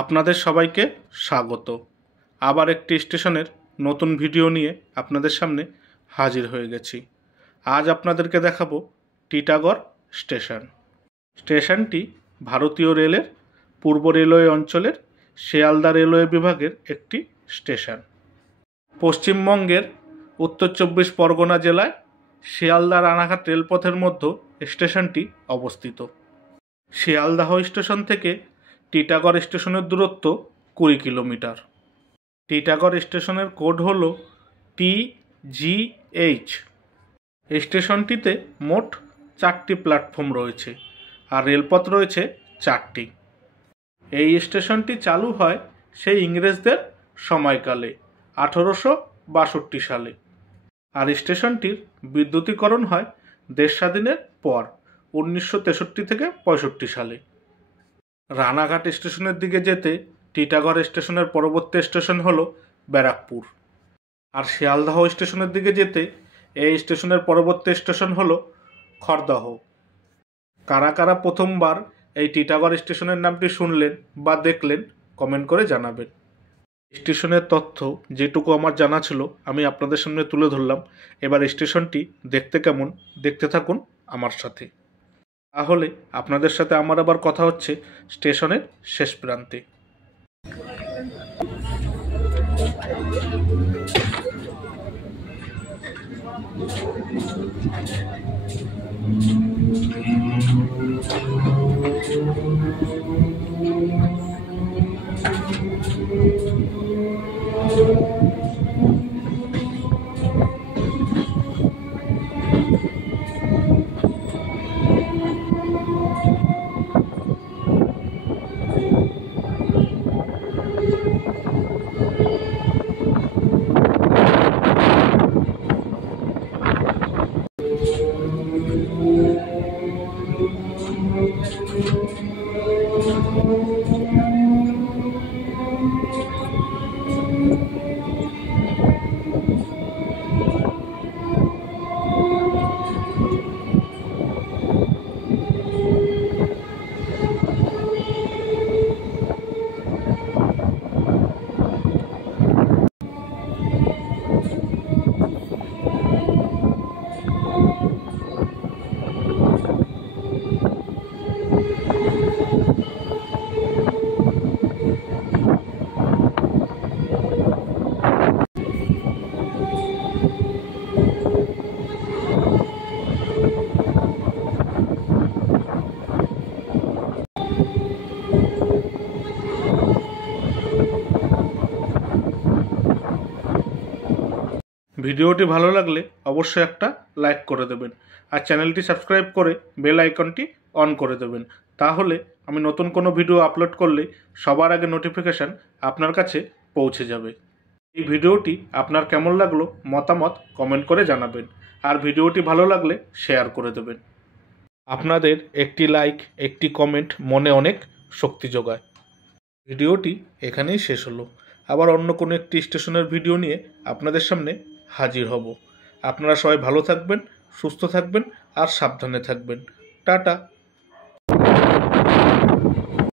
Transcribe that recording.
আপনাদের সবাইকে স্বাগত। আবার একটি স্টেশনের নতুন ভিডিও নিয়ে আপনাদের সামনে হাজির হয়ে গেছি। আজ আপনাদেরকে দেখাবো টিটাগড় স্টেশন। স্টেশনটি ভারতীয় রেলের পূর্ব রেলওয়ে অঞ্চলের শিয়ালদা রেলওয়ে বিভাগের একটি স্টেশন। পশ্চিমবঙ্গের উত্তর 24 পরগনা জেলায় শিয়ালদা রানাঘাট রেলপথের মধ্যে স্টেশনটি অবস্থিত। শিয়ালদাহ স্টেশন থেকে টিটাগড় স্টেশনের দূরত্ব 20 কিলোমিটার। টিটাগড় স্টেশনের কোড হল TGH। স্টেশনটিতে মোট 4টি প্ল্যাটফর্ম রয়েছে আর রেলপথ রয়েছে 4টি। এই স্টেশনটি চালু হয় সেই ইংরেজদের সময়কালে 1862 সালে, আর স্টেশনটির বিদ্যুতীকরণ হয় দেশ স্বাধীনের পর 1963 থেকে 65 সালে। রানাঘাট স্টেশনের দিকে যেতে টিটাগড় স্টেশনের পরবর্তী স্টেশন হলো ব্যারাকপুর, আর শিয়ালদাহ স্টেশনের দিকে যেতে এই স্টেশনের পরবর্তী স্টেশন হলো খড়দহ। কারা কারা প্রথমবার এই টিটাগড় স্টেশনের নামটি শুনলেন বা দেখলেন কমেন্ট করে জানাবেন। স্টেশনের তথ্য যেটুকু আমার জানা ছিল আমি আপনাদের সামনে তুলে ধরলাম। এবার স্টেশনটি দেখতে কেমন দেখতে থাকুন আমার সাথে, তাহলে আপনাদের সাথে আমার আবার কথা হচ্ছে স্টেশনের শেষ প্রান্তে। ভিডিওটি ভালো লাগলে অবশ্যই একটা লাইক করে দেবেন, আর চ্যানেলটি সাবস্ক্রাইব করে বেল আইকনটি অন করে দেবেন। তাহলে আমি নতুন কোনো ভিডিও আপলোড করলে সবার আগে নোটিফিকেশান আপনার কাছে পৌঁছে যাবে। এই ভিডিওটি আপনার কেমন লাগলো মতামত কমেন্ট করে জানাবেন, আর ভিডিওটি ভালো লাগলে শেয়ার করে দেবেন। আপনাদের একটি লাইক একটি কমেন্ট মনে অনেক শক্তি যোগায়। ভিডিওটি এখানেই শেষ হলো। আবার অন্য কোনো একটি স্টেশনের ভিডিও নিয়ে আপনাদের সামনে হাজির হব। আপনারা সবাই ভালো থাকবেন, সুস্থ থাকবেন আর সাবধানে থাকবেন। টাটা।